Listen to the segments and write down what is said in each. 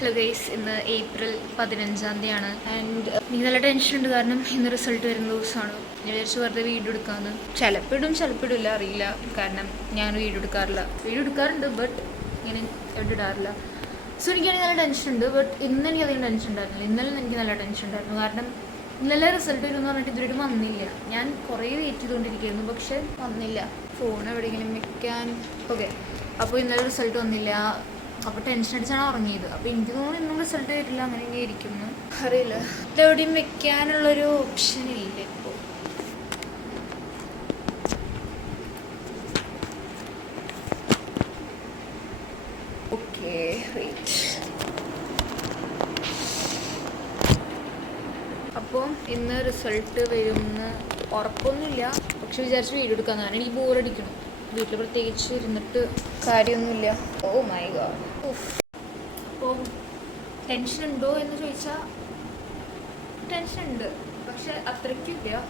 Hello guys, ഇന്ന് April 15 and എനിക്ക് നല്ല ടെൻഷൻ ഉണ്ട്. കാരണം ഇന്ന് റിസൾട്ട് വരുന്ന ദിവസമാണ്. ഞാൻ വിചാരിച്ചു വെറുതെ വീഡിയോ എടുക്കാമെന്ന്. ചിലപ്പോൾ ഇടില്ല, അറിയില്ല. കാരണം ഞാൻ വീഡിയോ എടുക്കാറുണ്ട്, ബട്ട് ഇങ്ങനെ എവിടെ ഇടാറില്ല. സോ എനിക്കാണെങ്കിൽ നല്ല ടെൻഷൻ ഉണ്ട്. ബട്ട് ഇന്ന് എനിക്ക് അധികം ടെൻഷൻ ഉണ്ടായിരുന്നില്ല. ഇന്നലെ എനിക്ക് നല്ല ടെൻഷൻ ഉണ്ടായിരുന്നു. കാരണം ഇന്നലെ റിസൾട്ട് വരുമെന്ന് പറഞ്ഞിട്ട് ഇതുവരെ വന്നില്ല. ഞാൻ കുറേ വെയിറ്റ് ചെയ്തുകൊണ്ടിരിക്കുന്നു, പക്ഷെ വന്നില്ല. ഫോൺ എവിടെയെങ്കിലും വെക്കാൻ. ഓക്കെ, അപ്പോൾ ഇന്നലെ റിസൾട്ട് വന്നില്ല. അപ്പോൾ ടെൻഷൻ അടിച്ചാണ് ഉറങ്ങിയത്. അപ്പോൾ എനിക്ക് തോന്നുന്നു ഇന്നും റിസൾട്ട് വരില്ല, അങ്ങനെ ഇങ്ങനെ ഇരിക്കുന്നു. അറിയില്ല, ഇതെവിടെയും വെക്കാനുള്ളൊരു ഓപ്ഷൻ ഇല്ല ഇപ്പോൾ. ഓക്കെ, അപ്പോൾ ഇന്ന് റിസൾട്ട് വരുമെന്ന് ഉറപ്പൊന്നുമില്ല. പക്ഷെ വിചാരിച്ച് വീഡിയോ എടുക്കാമെന്ന്. കാരണം എനിക്ക് ബോറടിക്കണം. വീട്ടിൽ പ്രത്യേകിച്ച് ഇരുന്നിട്ട് കാര്യമൊന്നുമില്ല. Oh my god. അപ്പോൾ ടെൻഷൻ ഉണ്ടോ എന്ന് ചോദിച്ചാൽ ടെൻഷൻ ഉണ്ട്, പക്ഷെ അത്രയ്ക്കില്ല.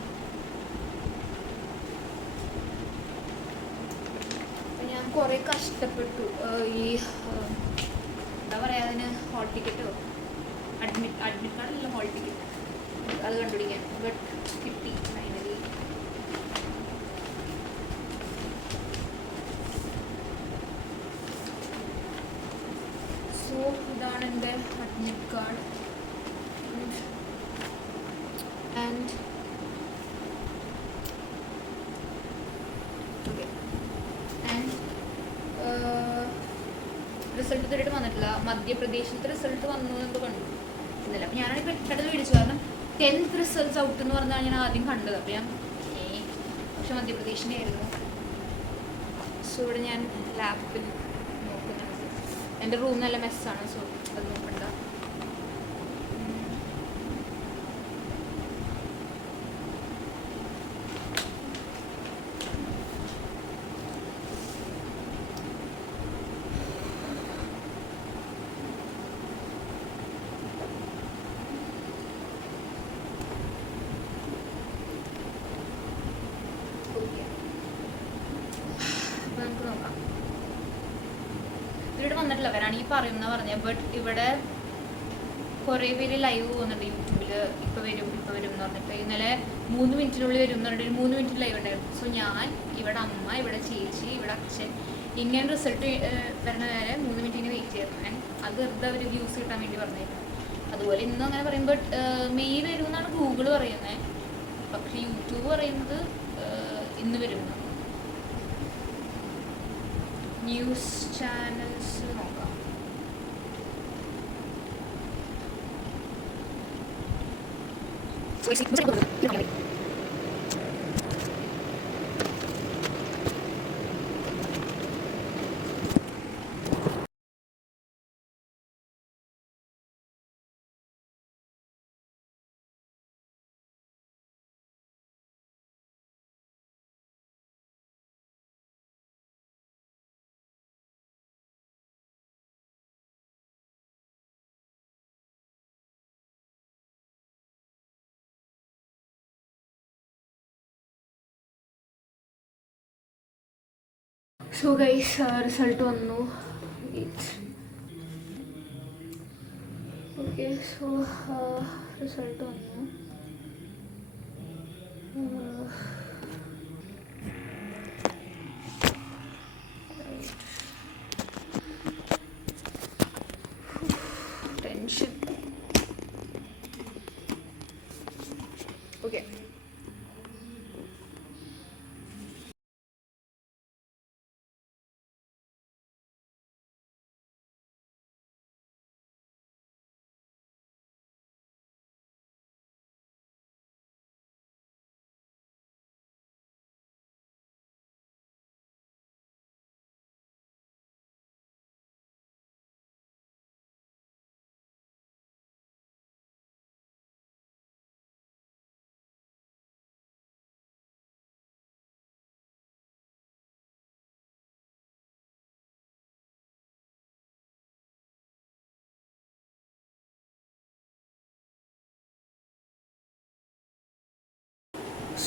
ഞാൻ കുറേ കഷ്ടപ്പെട്ടു. ഈ എന്താ പറയുക, അതിന് ഹോൾ ടിക്കറ്റോ അഡ്മിറ്റ് കാർഡല്ല, ഹോൾ ടിക്കറ്റ് അത് കണ്ടുപിടിക്കാൻ. ബട്ട് കിട്ടി ഫൈനലി. സോ ഇതാണ് എൻ്റെ admit card. And okay, and result ഇതുവരെയായിട്ട് വന്നിട്ടില്ല. മധ്യപ്രദേശിലത്തെ റിസൾട്ട് വന്നു എന്നൊക്കെ കണ്ടു ഇന്നലെ. അപ്പോൾ ഞാനാണ് പെട്ടെന്ന് മേടിച്ചു. കാരണം 10th റിസൾട്ട്സ് ഔട്ട് എന്ന് പറഞ്ഞാൽ ഞാൻ ആദ്യം കണ്ടത്. അപ്പോൾ ഞാൻ പക്ഷെ മധ്യപ്രദേശിൻ്റെ ആയിരുന്നു. സോ ഇവിടെ ഞാൻ ലാപ്പിൽ നോക്കുന്നത്. എൻ്റെ റൂം നല്ല മെസ്സാണ്, സോ അത് നോക്കണ്ട. ഇവിടെ വന്നിട്ടില്ല, വരാണെങ്കിൽ പറഞ്ഞത്. ബട്ട് ഇവിടെ കുറേ പേര് ലൈവ് പോകുന്നുണ്ട് യൂട്യൂബിൽ. ഇപ്പോൾ വരും എന്ന് പറഞ്ഞിട്ട്. ഇന്നലെ 3 മിനിറ്റിനുള്ളിൽ വരും എന്ന് പറഞ്ഞിട്ട് 3 മിനിറ്റ് ലൈവ് ഉണ്ടായിരുന്നു. സോ ഞാൻ, ഇവിടെ അമ്മ, ഇവിടെ ചേച്ചി, ഇവിടെ അച്ഛൻ ഇങ്ങനെ റിസൾട്ട് വരണ വരെ 3 മിനിറ്റിന് വെയിറ്റ് ചെയ്തിരുന്നു. ഞാൻ അത് വെറുതെ അവർ വ്യൂസ് കിട്ടാൻ വേണ്ടി പറഞ്ഞിരുന്നു. അതുപോലെ ഇന്നും അങ്ങനെ പറയും. ബട്ട് മെയ് വരുമെന്നാണ് ഗൂഗിൾ പറയുന്നത്. പക്ഷേ യൂട്യൂബ് പറയുന്നത് ഇന്ന് വരുമെന്ന്. ന്യൂസ് ചാനൽസ് നോക്കാം. സോ ഗൈസ്, റിസൾട്ട് വന്നു. ഓക്കെ, സോ റിസൾട്ട് വന്നു. Tension. Okay,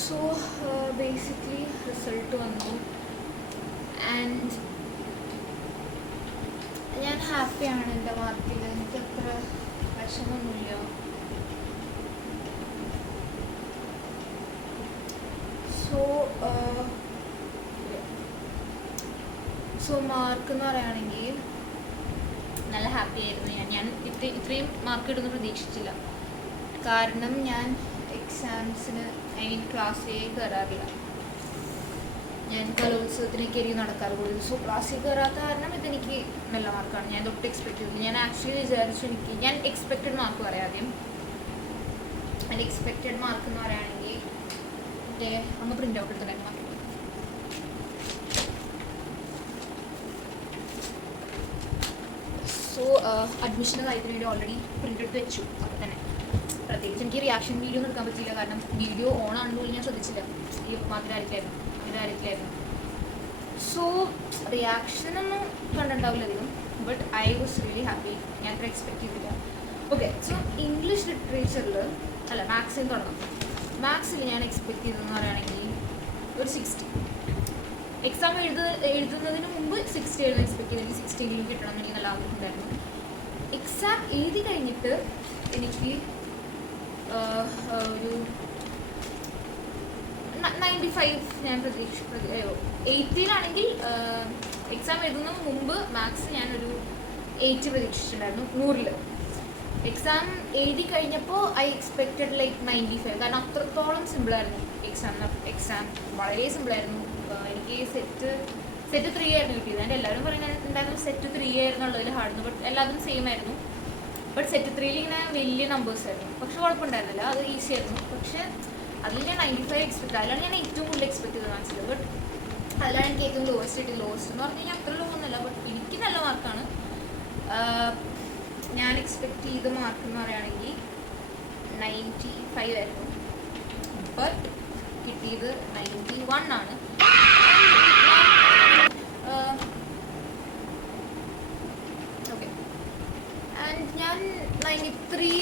so basically result വന്നു. ആൻഡ് ഞാൻ ഹാപ്പിയാണ് എൻ്റെ മാർക്കിൽ. എനിക്കത്ര റിയാക്ഷൻ ഒന്നുമില്ല. സോ മാർക്ക് എന്ന് പറയുകയാണെങ്കിൽ നല്ല ഹാപ്പി ആയിരുന്നു. ഞാൻ ഇത്രയും മാർക്ക് ഇടുന്നു പ്രതീക്ഷിച്ചില്ല. കാരണം ഞാൻ എക്സാംസിന് ക്ലാസ്സിൽ കയറാറില്ല. ഞാൻ കലോത്സവത്തിനൊക്കെ ആയിരിക്കും നടക്കാറുള്ളത്. സോ ക്ലാസ്സിൽ കയറാത്ത കാരണം ഇതെനിക്ക് നല്ല മാർക്കാണ്. ഞാൻ തൊട്ട് എക്സ്പെക്ട് ചെയ്തു. ഞാൻ ആക്ച്വലി വിചാരിച്ചു ഞാൻ എക്സ്പെക്റ്റഡ് മാർക്ക് പറയാം ആദ്യം. എൻ്റെ എക്സ്പെക്റ്റഡ് മാർക്ക് എന്ന് പറയുകയാണെങ്കിൽ അമ്മ പ്രിൻ്റ് ഔട്ട് എടുത്തിട്ടുണ്ടായിരുന്നു മാർക്ക്. സോ അഡ്മിഷൻ്റെ കാര്യത്തിന് വേണ്ടി ഓൾറെഡി പ്രിൻ്റ് എടുത്ത് വെച്ചു. അപ്പോൾ തന്നെ പ്രത്യേകിച്ച് എനിക്ക് റിയാക്ഷൻ വീഡിയോ ഒന്നും എടുക്കാൻ പറ്റില്ല. കാരണം വീഡിയോ ഓൺ ആണെന്ന് പോലും ഞാൻ ശ്രദ്ധിച്ചില്ല. ഈ മാത്രമായിരിക്കായിരുന്നു സോ റിയാക്ഷനൊന്നും കണ്ടിട്ടുണ്ടാവില്ല അധികം. But I was really happy. ഞാൻ അത്ര എക്സ്പെക്ട് ചെയ്തില്ല. ഓക്കെ, സോ ഇംഗ്ലീഷ് ലിറ്ററേച്ചറിൽ അല്ല മാത്സിൽ തുടങ്ങാം. മാത്സിൽ ഞാൻ എക്സ്പെക്ട് ചെയ്തതെന്ന് പറയുകയാണെങ്കിൽ ഒരു 60. എക്സാം എഴുതുന്നതിന് മുമ്പ് 60 ആയിരുന്നു എക്സ്പെക്ട് ചെയ്ത്. എനിക്ക് 60 കിട്ടണം എന്ന് എനിക്ക് നല്ല ആഗ്രഹം ഉണ്ടായിരുന്നു. എക്സാം എഴുതി കഴിഞ്ഞിട്ട് എനിക്ക് ഒരു 95 ഞാൻ പ്രതീക്ഷിച്ചു. 80-ലാണെങ്കിൽ എക്സാം എഴുതുന്നതിന് മുമ്പ് മാത്സ് ഞാനൊരു 80 പ്രതീക്ഷിച്ചിട്ടുണ്ടായിരുന്നു 100-ൽ. എക്സാം എഴുതി കഴിഞ്ഞപ്പോൾ ഐ എക്സ്പെക്റ്റഡ് ലൈക്ക് 95. കാരണം അത്രത്തോളം സിമ്പിളായിരുന്നു എക്സാം വളരെ സിമ്പിളായിരുന്നു. എനിക്ക് സെറ്റ് 3 ആയിരുന്നു കിട്ടിയത്. എൻ്റെ എല്ലാവരും പറയുന്നത് എന്തായിരുന്നു സെറ്റ് 3 ആയിരുന്നുള്ളതിൽ ഹാർഡെന്ന്. ബട്ട് എല്ലാതും സെയിം ആയിരുന്നു. ബട്ട് സെറ്റ് 3-ൽ ഇങ്ങനെ വലിയ നമ്പേഴ്സ് ആയിരുന്നു. പക്ഷെ കുഴപ്പമുണ്ടായിരുന്നില്ല, അത് ഈസി ആയിരുന്നു. പക്ഷെ അതിൽ ഞാൻ 95 എക്സ്പെക്ട്. അതിലാണ് ഞാൻ ഏറ്റവും കൂടുതൽ എക്സ്പെക്ട് ചെയ്ത് മാത്സിൽ. ബട്ട് അതിലാണ് എനിക്ക് ഏറ്റവും ലോവസ്റ്റ് കിട്ടിയത്. ലോവസ്റ്റ് എന്ന് പറഞ്ഞു കഴിഞ്ഞാൽ അത്ര ലോ ഒന്നുമല്ല, ബട്ട് എനിക്ക് നല്ല മാർക്കാണ്. ഞാൻ എക്സ്പെക്ട് ചെയ്ത മാർക്ക് എന്ന് പറയുകയാണെങ്കിൽ 95 ആയിരുന്നു. ബട്ട് കിട്ടിയത് 91 ആണ്. ഓക്കെ, ആൻഡ് ഞാൻ 93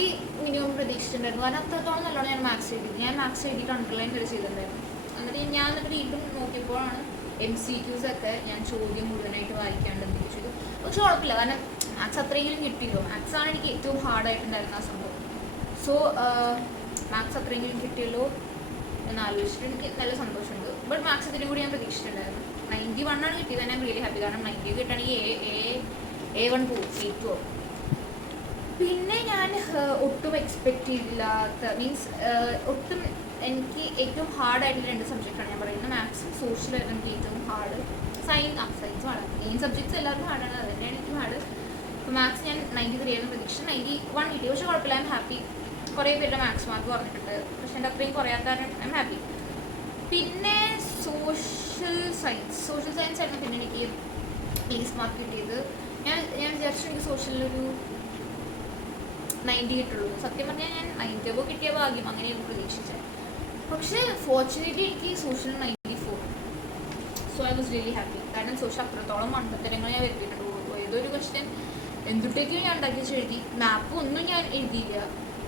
മിനിമം പ്രതീക്ഷിച്ചിട്ടുണ്ടായിരുന്നു. കാരണം അത്രത്തോളം നല്ലോണം ഞാൻ മാത്സ് എഴുതി. ഞാൻ മാത്സ് എഴുതിയിട്ട് അണ്ടർലൈൻ വരെ ചെയ്തിട്ടുണ്ടായിരുന്നു. എന്നിട്ട് വീണ്ടും നോക്കിയപ്പോഴാണ് MCQs ഒക്കെ ഞാൻ ചോദ്യം മുഴുവനായിട്ട് വായിക്കാണ്ട് എന്തെങ്കിലും ചെയ്തു. പക്ഷെ കുഴപ്പമില്ല, കാരണം മാത്സ് അത്രയെങ്കിലും കിട്ടിയല്ലോ. മാത്സ് ആണ് എനിക്ക് ഏറ്റവും ഹാർഡായിട്ടുണ്ടായിരുന്ന ആ സംഭവം. സോ മാത്സ് അത്രയെങ്കിലും കിട്ടിയല്ലോ എന്ന് ആലോചിച്ചിട്ട് എനിക്ക് നല്ല സന്തോഷമുണ്ട്. ബട്ട് മാത്സ് ഇതിനും കൂടി ഞാൻ പ്രതീക്ഷിച്ചിട്ടുണ്ടായിരുന്നു. 91 ആണ് കിട്ടിയത്. ഞാൻ റിയലി ഹാപ്പി. കാരണം 90 കിട്ടുകയാണെങ്കിൽ A1 പോകും, A2 ആവും. പിന്നെ ഞാൻ ഒട്ടും എക്സ്പെക്ട് ചെയ്തില്ലാത്ത ഒട്ടും എനിക്ക് ഏറ്റവും ഹാർഡായിട്ടുള്ള 2 സബ്ജക്റ്റാണ് ഞാൻ പറയുന്നത്. മാത്സും സോഷ്യലായിരുന്നു എനിക്ക് ഏറ്റവും hard. Science hard. Main subjects എല്ലാവർക്കും ഹാർഡാണ്, അത് തന്നെയാണ് എനിക്ക് ഹാർഡ്. അപ്പോൾ മാത്സ് ഞാൻ 93 ആയിരുന്നു പ്രതീക്ഷ. 91 കിട്ടി. പക്ഷെ കുഴപ്പമില്ല, ഐ എം ഹാപ്പി. കുറേ പേരുടെ മാത്സ് മാർക്ക് പറഞ്ഞിട്ടുണ്ട്. പക്ഷെ എൻ്റെ അത്രയും കുറയാത്ത കാരണം ഐ എം ഹാപ്പി. പിന്നെ സോഷ്യൽ സയൻസ് ആയിരുന്നു പിന്നെ എനിക്ക് ലീസ്റ്റ് മാർക്ക് കിട്ടിയത്. ഞാൻ വിചാരിച്ചു എനിക്ക് സോഷ്യലിലൊരു 90 കിട്ടുള്ളൂ. സത്യം പറഞ്ഞാൽ ഞാൻ 90 കിട്ടിയ ഭാഗ്യം, അങ്ങനെയാണ് പ്രതീക്ഷിച്ചത്. പക്ഷേ ഫോർച്യുനേറ്റ്ലി എനിക്ക് social 94. So I was really happy. കാരണം സോഷ്യൽ അത്രത്തോളം മണ്ടത്തരങ്ങൾ ഞാൻ വരുത്തിയിട്ടുണ്ട്. ഏതൊരു ക്വസ്റ്റ്യൻ എന്തുട്ടേക്കും ഞാൻ ഉണ്ടാക്കി വെച്ച് എഴുതി. മാപ്പ് ഒന്നും ഞാൻ എഴുതിയില്ല.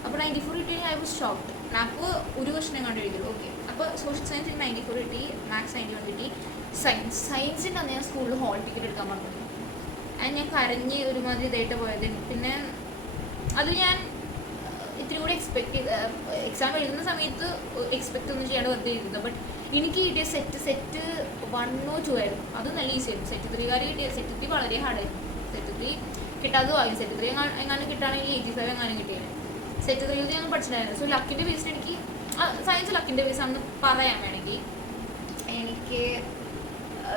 അപ്പോൾ 94 കിട്ടിയാൽ ഐ വാസ് ഷോക്ക്ഡ്. മാപ്പ് ഒരു ക്വസ്റ്റ്യൻ കണ്ട് എഴുതിയുള്ളൂ. ഓക്കെ, അപ്പോൾ സോഷ്യൽ സയൻസിന് 94 കിട്ടി, മാത്സ് 91 കിട്ടി. സയൻസിൻ്റെ അന്ന് ഞാൻ സ്കൂളിൽ ഹോൾ ടിക്കറ്റ് എടുക്കാൻ പറഞ്ഞു. അത് ഞാൻ കരഞ്ഞ് ഒരുമാതിരി ഇതായിട്ട് പോയത്. പിന്നെ അത് ഞാൻ ഇത്തിരി കൂടി എക്സ്പെക്ട് ചെയ്ത് എക്സാം എഴുതുന്ന സമയത്ത് എക്സ്പെക്ട് ഒന്നും ചെയ്യാണ്ട് വെറുതെ എഴുതുന്നത്. ബട്ട് എനിക്ക് കിട്ടിയ സെറ്റ് 1 or 2 ആയിരുന്നു. അത് നല്ല ഈസി ആയിരുന്നു. സെറ്റ് 3 കിട്ടിയ സെറ്റ് 3 വളരെ ഹാർഡായിരുന്നു. സെറ്റ് 3 കിട്ടാതെ വാങ്ങി. സെറ്റ് 3 എങ്ങാനും കിട്ടുകയാണെങ്കിൽ 85 എങ്ങാനും കിട്ടിയത്. സെറ്റ് 3 ഞാൻ പഠിച്ചിട്ടുണ്ടായിരുന്നു. സോ ലക്കിൻ്റെ ബേസിൽ എനിക്ക് സയൻസ് ലക്കിൻ്റെ ബേസാണെന്ന് പറയാൻ വേണമെങ്കിൽ എനിക്ക്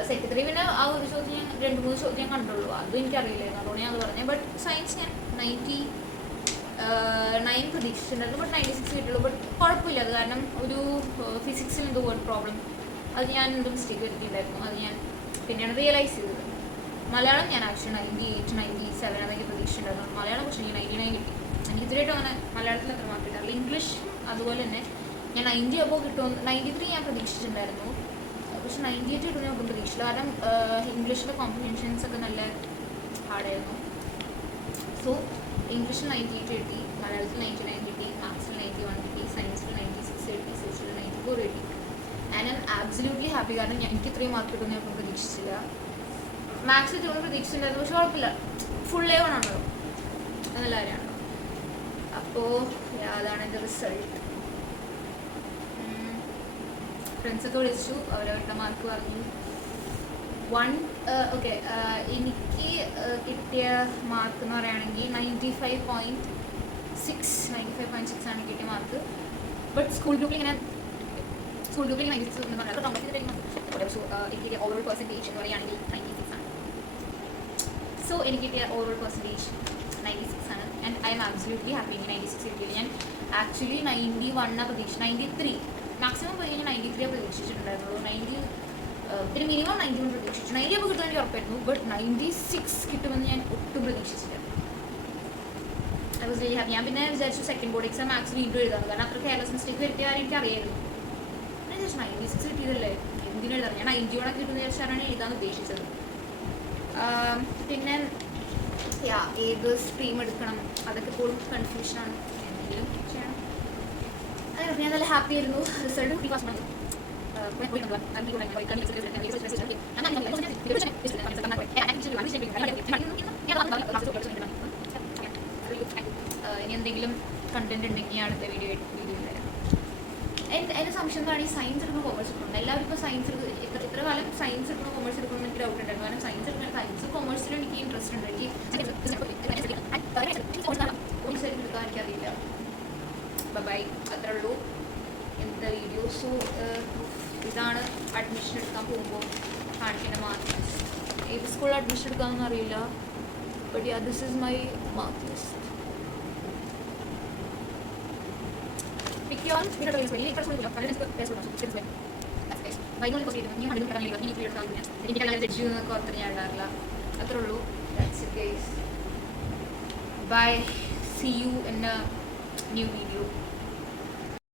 സെറ്റ് 3 പിന്നെ ആ ഒരു ചോദ്യം ഞാൻ 2-3 ചോദ്യം ഞാൻ കണ്ടുള്ളൂ. അതും എനിക്കറിയില്ലായിരുന്നു, അതുകൊണ്ട് ഞാൻ അത് പറഞ്ഞത്. ബട്ട് സയൻസ് ഞാൻ 99 പ്രതീക്ഷിച്ചിട്ടുണ്ടായിരുന്നു. ബട്ട് 96 കിട്ടുള്ളൂ. ബട്ട് കുഴപ്പമില്ല, അത് കാരണം ഒരു ഫിസിക്സിൽ എന്തോ ഒരു പ്രോബ്ലം, അത് ഞാൻ എന്തോ മിസ്റ്റേക്ക് വരുത്തിയിട്ടുണ്ടായിരുന്നു. അത് ഞാൻ പിന്നെയാണ് റിയലൈസ് ചെയ്തത്. മലയാളം ഞാൻ ആക്ച്വലി 98, 97 അതൊക്കെ പ്രതീക്ഷിച്ചിട്ടുണ്ടായിരുന്നു. മലയാളം പക്ഷേ എനിക്ക് 99 കിട്ടി. എനിക്ക് ഇതുവരെയായിട്ടും അങ്ങനെ മലയാളത്തിൽ അത്ര മാർക്ക് കിട്ടാറില്ല. ഇംഗ്ലീഷ് അതുപോലെ തന്നെ ഞാൻ 90 അപ്പോൾ കിട്ടുമെന്ന് 93 ഞാൻ പ്രതീക്ഷിച്ചിട്ടുണ്ടായിരുന്നു. പക്ഷെ 98 കിട്ടുമെന്ന് ഒട്ടും പ്രതീക്ഷിച്ചില്ല. കാരണം ഇംഗ്ലീഷിൻ്റെ കോംപ്രിഹെൻഷൻസ് ഒക്കെ നല്ല ഹാർഡായിരുന്നു. സോ ഇംഗ്ലീഷിൽ 98 കിട്ടി, മലയാളത്തിൽ 99 കിട്ടി, മാത്സിൽ 91 കിട്ടി, സയൻസിൽ 96 കിട്ടി, സോഷ്യൽ 94 കിട്ടി. And I M absolutely happy. കാരണം എനിക്ക് ഇത്രയും മാർക്ക് കിട്ടുമെന്ന് ഒട്ടും പ്രതീക്ഷിച്ചില്ല. മാത്സ് ഇത്രയും പ്രതീക്ഷിച്ചിട്ടുണ്ടായിരുന്നു. പക്ഷെ കുഴപ്പമില്ല, ഫുൾ A1 ആണല്ലോ, അത് നല്ല കാര്യമാണല്ലോ. അപ്പോൾ അതാണ് എൻ്റെ റിസൾട്ട്. ഫ്രണ്ട്സൊക്കെ വിളിച്ചു, അവരവരുടെ മാർക്ക് പറഞ്ഞു. ഓക്കെ, എനിക്ക് കിട്ടിയ മാർക്ക് എന്ന് പറയുകയാണെങ്കിൽ 95.6 ആണ് കിട്ടിയ മാർക്ക്. ബട്ട് സ്കൂൾ ഗ്രൂപ്പിൽ 96 എന്ന് പറഞ്ഞാൽ സോ എനിക്ക് കിട്ടിയ ഓവറോൾ പെർസെൻറ്റേജ് എന്ന് പറയുകയാണെങ്കിൽ 96 ആണ്. സോ എനിക്ക് കിട്ടിയ ഓവറോൾ പെർസെൻറ്റേജ് 96 ആണ്. And I M absolutely happy. 96 കിട്ടിയത് ഞാൻ ആക്ച്വലി 91 പ്രതീക്ഷ, 93 മാക്സിമം പോയി കഴിഞ്ഞാൽ 93 പ്രതീക്ഷിച്ചിട്ടുണ്ടായിരുന്നുള്ളൂ. 90 പിന്നെ മിനിമം 91 പ്രതീക്ഷിച്ചു. 90 അപ്പോൾ കിട്ടാൻ വേണ്ടി ഉറപ്പായിരുന്നു. ബട്ട് 96 കിട്ടുമെന്ന് ഞാൻ ഒട്ടും പ്രതീക്ഷിച്ചില്ല. I was very happy. ഞാൻ പിന്നെ വിചാരിച്ചു സെക്കൻഡ് ബോർഡ് എക്സാം മാത്സ് വീണ്ടും എഴുതാം, കാരണം അത്ര കെയർലെസ് മിസ്റ്റേക്ക് വരുത്തിയ കാര്യം എനിക്ക് അറിയായിരുന്നു. ഞാൻ വിചാരിച്ചു 96 കിട്ടിയതല്ലേ, എന്തിനും എഴുതാം. ഞാൻ 91 കിട്ടുന്ന വിചാരിച്ചാണ് എഴുതാൻ ഉദ്ദേശിച്ചത്. പിന്നെ ഏത് സ്ട്രീം എടുക്കണം അതൊക്കെ ഇപ്പോഴും കൺഫ്യൂഷനാണ്. എന്തെങ്കിലും ചെയ്യണം. അങ്ങനെ ഞാൻ നല്ല ഹാപ്പി ആയിരുന്നു. റിസൾട്ട് ഇനി എന്തെങ്കിലും കണ്ടന്റ് ഉണ്ടെങ്കിൽ അടുത്ത വീഡിയോയിൽ വരാം. എൻ്റെ സംശയം എന്ന് പറയുന്നത് സയൻസ് എടുക്കുന്ന കോമേഴ്സ് എടുക്കണം. എല്ലാവർക്കും സയൻസ് ഇത്ര കാലം സയൻസ് എടുക്കുന്ന കോമേഴ്സ് എടുക്കണം എനിക്ക് ഡൗട്ട് ഉണ്ടായിരുന്നു. കാരണം സയൻസ് കോമേഴ്സിലും എനിക്ക് ഇൻട്രസ്റ്റ് ഉണ്ട്. എടുക്കാൻ എനിക്കറിയില്ല. ബൈ, അത്രേ ഉള്ളൂ ഇന്നത്തെ വീഡിയോ. സോ ഇതാണ് അഡ്മിഷൻ എടുക്കാൻ പോകുമ്പോൾ കാണിക്കേണ്ട മാർക്ക്. ഏത് സ്കൂളിൽ അഡ്മിഷൻ എടുക്കാമെന്ന് അറിയില്ല. But this is my mark list. അത്രേ ഉള്ളൂ. Bye, see you in a new video.